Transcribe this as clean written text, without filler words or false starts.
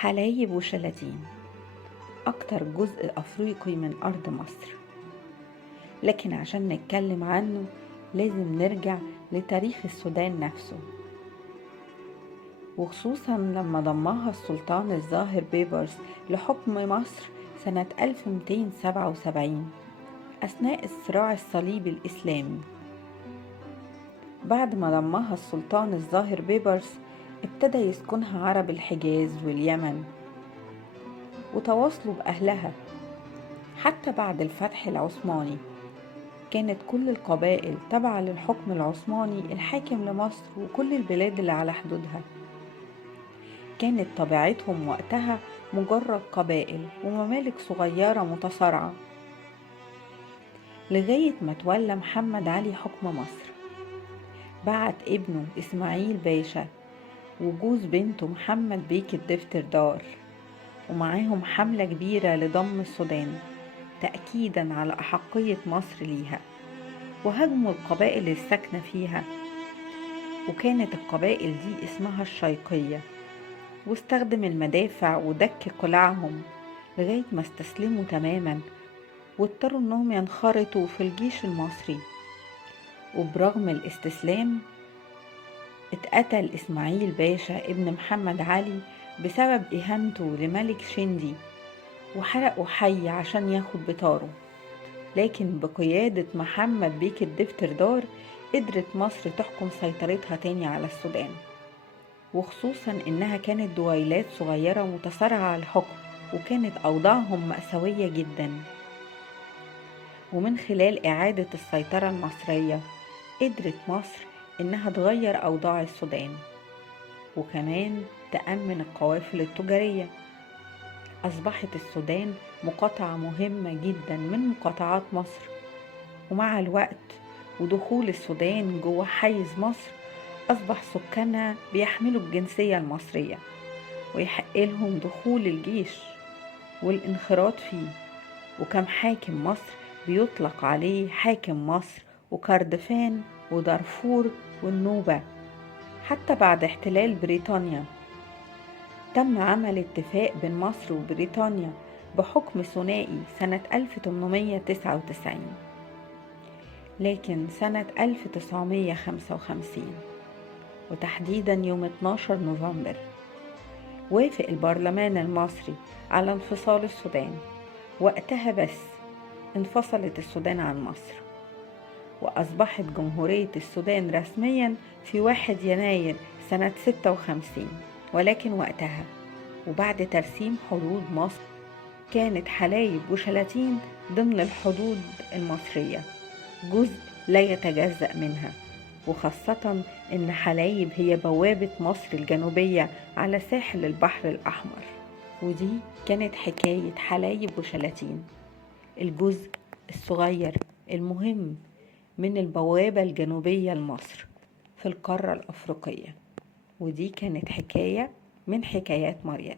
حلايب وشلاتين أكتر جزء أفريقي من أرض مصر، لكن عشان نتكلم عنه لازم نرجع لتاريخ السودان نفسه، وخصوصا لما ضمها السلطان الظاهر بيبرس لحكم مصر سنة 1277 أثناء الصراع الصليبي الإسلامي. بعد ما ضمها السلطان الظاهر بيبرس ابتدى يسكنها عرب الحجاز واليمن وتواصلوا بأهلها. حتى بعد الفتح العثماني كانت كل القبائل تابعة للحكم العثماني الحاكم لمصر وكل البلاد اللي على حدودها. كانت طبيعتهم وقتها مجرد قبائل وممالك صغيرة متصارعة، لغاية ما تولى محمد علي حكم مصر. بعت ابنه إسماعيل باشا وجوز بنته محمد بيك الدفتردار، ومعاهم حملة كبيرة لضم السودان تأكيدا على أحقية مصر ليها، وهاجموا القبائل الساكنة فيها، وكانت القبائل دي اسمها الشيقية، واستخدم المدافع ودك قلاعهم لغاية ما استسلموا تماما واضطروا انهم ينخرطوا في الجيش المصري. وبرغم الاستسلام اتقتل إسماعيل باشا ابن محمد علي بسبب إهانته لملك شندي، وحرقوا حي عشان ياخد بطاره. لكن بقيادة محمد بيك الدفتردار قدرت مصر تحكم سيطرتها تاني على السودان، وخصوصا إنها كانت دويلات صغيرة متصارعة على الحكم، وكانت أوضاعهم مأساوية جدا. ومن خلال إعادة السيطرة المصرية قدرت مصر إنها تغير أوضاع السودان، وكمان تأمن القوافل التجارية. أصبحت السودان مقاطعة مهمة جدا من مقاطعات مصر، ومع الوقت ودخول السودان جوه حيز مصر أصبح سكانها بيحملوا الجنسية المصرية ويحق لهم دخول الجيش والانخراط فيه. وكم حاكم مصر بيطلق عليه حاكم مصر وكردفان ودارفور والنوبة. حتى بعد احتلال بريطانيا تم عمل اتفاق بين مصر وبريطانيا بحكم ثنائي سنة 1899، لكن سنة 1955 وتحديدا يوم 12 نوفمبر وافق البرلمان المصري على انفصال السودان. وقتها بس انفصلت السودان عن مصر، وأصبحت جمهورية السودان رسميا في 1 يناير سنة 56. ولكن وقتها وبعد ترسيم حدود مصر كانت حلايب وشلاتين ضمن الحدود المصرية، جزء لا يتجزأ منها، وخاصة إن حلايب هي بوابة مصر الجنوبية على ساحل البحر الأحمر. ودي كانت حكاية حلايب وشلاتين، الجزء الصغير المهم من البوابة الجنوبية لمصر في القارة الأفريقية. ودي كانت حكاية من حكايات مريم.